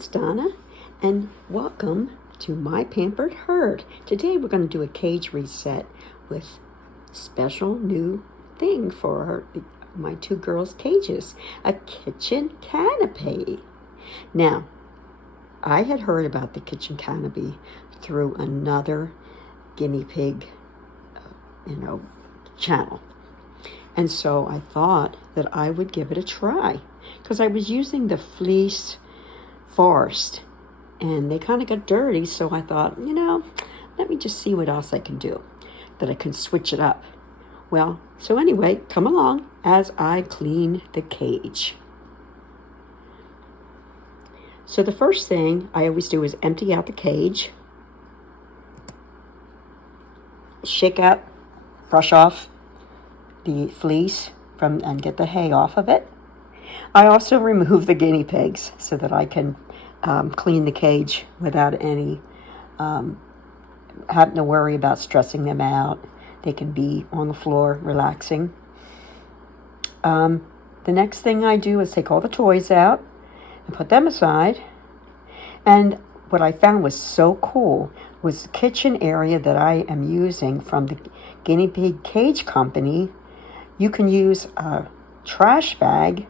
it's Donna, and welcome to My Pampered Herd. Today we're going to do a cage reset with special new thing for my two girls' cages, a kitchen canopy. Now, I had heard about the kitchen canopy through another guinea pig, channel. And so I thought that I would give it a try because I was using the fleece forest and they kind of got dirty. So I thought, let me just see what else I can do, that I can switch it up. Well, so anyway, come along as I clean the cage. So the first thing I always do is empty out the cage, shake out, brush off the fleece and get the hay off of it. I also remove the guinea pigs so that I can clean the cage without any having to worry about stressing them out. They can be on the floor relaxing. The next thing I do is take all the toys out and put them aside. And what I found was so cool was the kitchen area that I am using from the Guinea Pig Cage Company. You can use a trash bag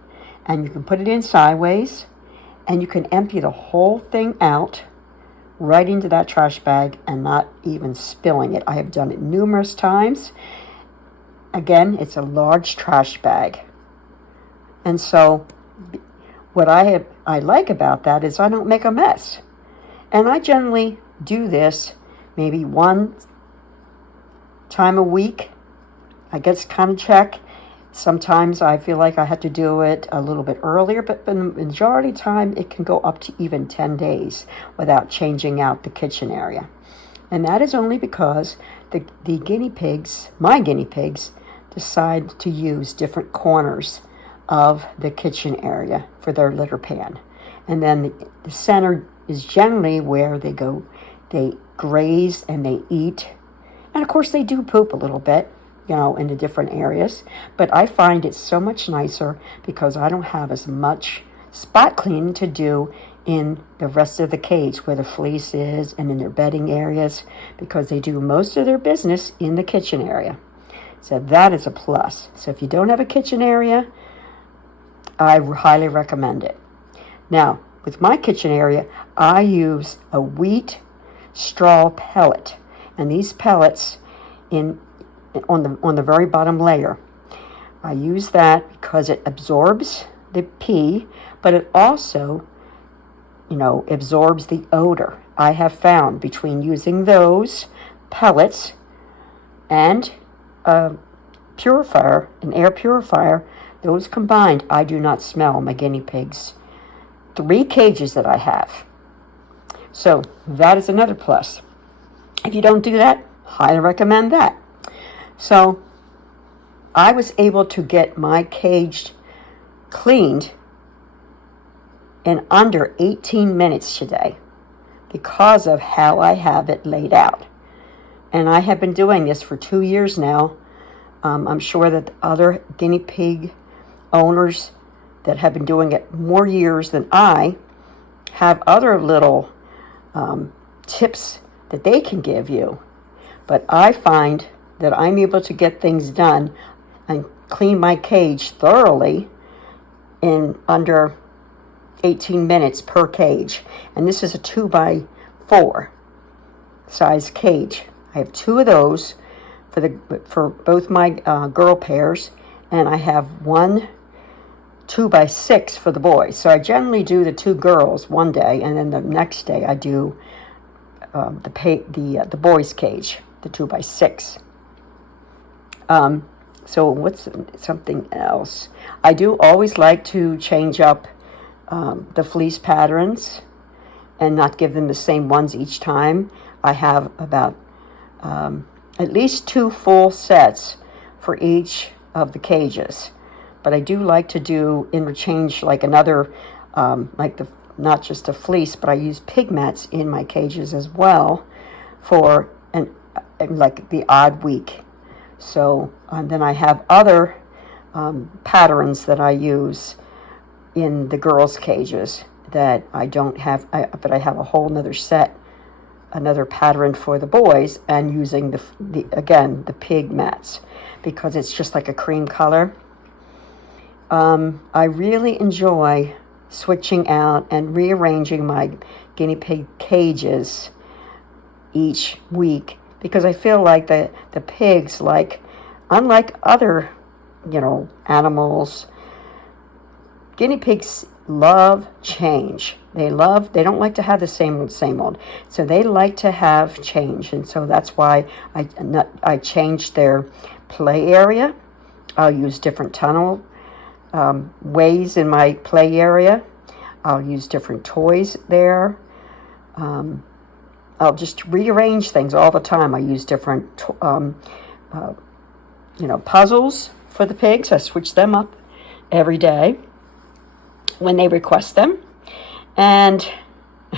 and you can put it in sideways and you can empty the whole thing out right into that trash bag and not even spilling it. I have done it numerous times. Again, it's a large trash bag. And so what I like about that is I don't make a mess. And I generally do this maybe one time a week. I guess kind of check. Sometimes I feel like I have to do it a little bit earlier, but the majority of the time it can go up to even 10 days without changing out the kitchen area. And that is only because the guinea pigs, my guinea pigs, decide to use different corners of the kitchen area for their litter pan. And then the center is generally where they go, they graze and they eat. And of course they do poop a little bit, in the different areas. But I find it so much nicer because I don't have as much spot cleaning to do in the rest of the cage where the fleece is and in their bedding areas, because they do most of their business in the kitchen area. So that is a plus. So if you don't have a kitchen area, I highly recommend it. Now, with my kitchen area, I use a wheat straw pellet. And these pellets on the very bottom layer, I use that because it absorbs the pee, but it also, absorbs the odor. I have found between using those pellets and a purifier, an air purifier, those combined, I do not smell my guinea pigs. 3 cages that I have. So that is another plus. If you don't do that, highly recommend that. So I was able to get my cage cleaned in under 18 minutes today because of how I have it laid out. And I have been doing this for 2 years now. I'm sure that other guinea pig owners that have been doing it more years than I have other little tips that they can give you. But I find that I'm able to get things done and clean my cage thoroughly in under 18 minutes per cage. And this is a 2x4 size cage. I have 2 of those for both my girl pairs, and I have 1 2x6 for the boys. So I generally do the 2 girls one day, and then the next day I do the boys' cage, the 2x6. So what's something else? I do always like to change up the fleece patterns and not give them the same ones each time. I have about at least 2 full sets for each of the cages. But I do like to do interchange, like another, not just a fleece, but I use pig mats in my cages as well for like the odd week. So then I have other patterns that I use in the girls' cages that I don't have, but I have a whole nother set, another pattern for the boys, and using the pig mats, because it's just like a cream color. I really enjoy switching out and rearranging my guinea pig cages each week, because I feel like the pigs, like, unlike other, animals, guinea pigs love change. They don't like to have the same old. So they like to have change. And so that's why I changed their play area. I'll use different tunnel ways in my play area. I'll use different toys there. I'll just rearrange things all the time. I use different, puzzles for the pigs. I switch them up every day when they request them, and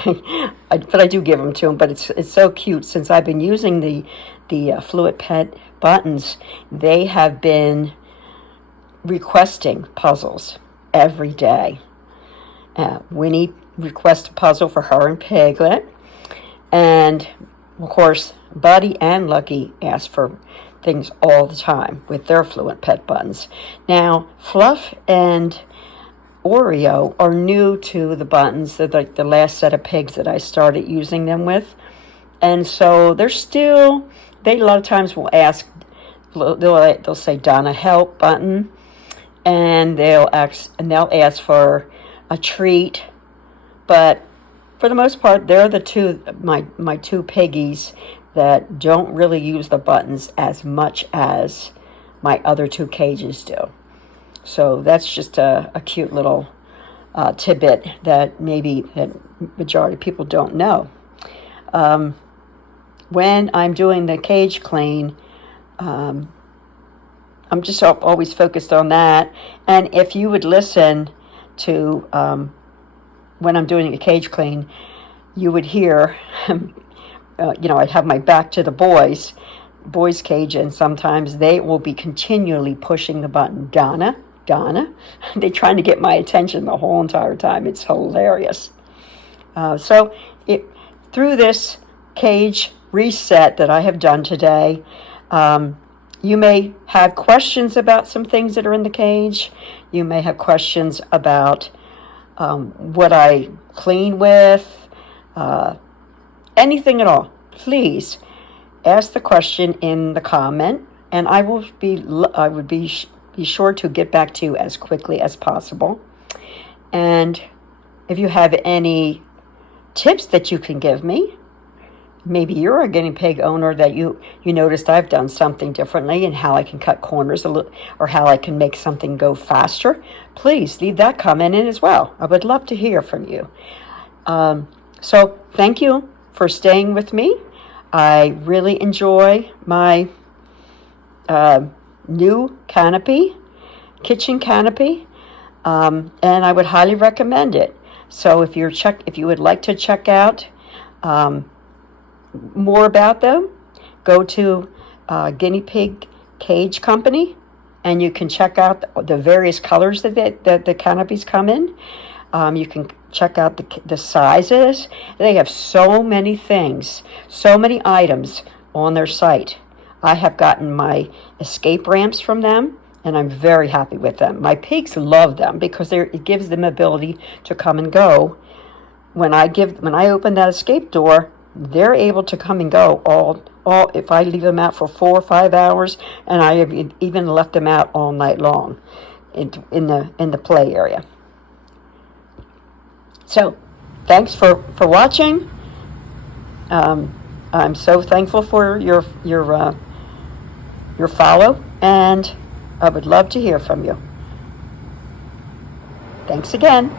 but I do give them to them. But it's so cute, since I've been using the Fluid Pet buttons. They have been requesting puzzles every day. Winnie requests a puzzle for her and Piglet, and of course Buddy and Lucky ask for things all the time with their Fluid Pet buttons. Now Fluff and Oreo are new to the buttons. They're like the last set of pigs that I started using them with, and so they a lot of times will ask, they'll say Donna help button, and they'll ask for a treat. But for the most part, they're my two piggies that don't really use the buttons as much as my other two cages do. So that's just a cute little tidbit that maybe that majority of people don't know. When I'm doing the cage clean, I'm just always focused on that. And if you would listen to when I'm doing a cage clean, you would hear, I'd have my back to the boys' cage, and sometimes they will be continually pushing the button, Donna. They're trying to get my attention the whole entire time. It's hilarious. So through this cage reset that I have done today, you may have questions about some things that are in the cage. You may have questions about what I clean with, anything at all. Please ask the question in the comment, and I would be sure to get back to you as quickly as possible. And if you have any tips that you can give me, maybe you're a guinea pig owner that you noticed I've done something differently, and how I can cut corners a little, or how I can make something go faster, please leave that comment in as well. I would love to hear from you. So thank you for staying with me. I really enjoy my new Canopy, kitchen Canopy, and I would highly recommend it. So if you would like to check out more about them, go to Guinea Pig Cage Company, and you can check out the various colors that the canopies come in. You can check out the sizes. They have so many things, so many items on their site. I have gotten my escape ramps from them, and I'm very happy with them. My pigs love them because it gives them ability to come and go. When I open that escape door, they're able to come and go all if I leave them out for 4 or 5 hours, and I have even left them out all night long in the play area. So thanks for watching. I'm so thankful for your follow, and I would love to hear from you. Thanks again.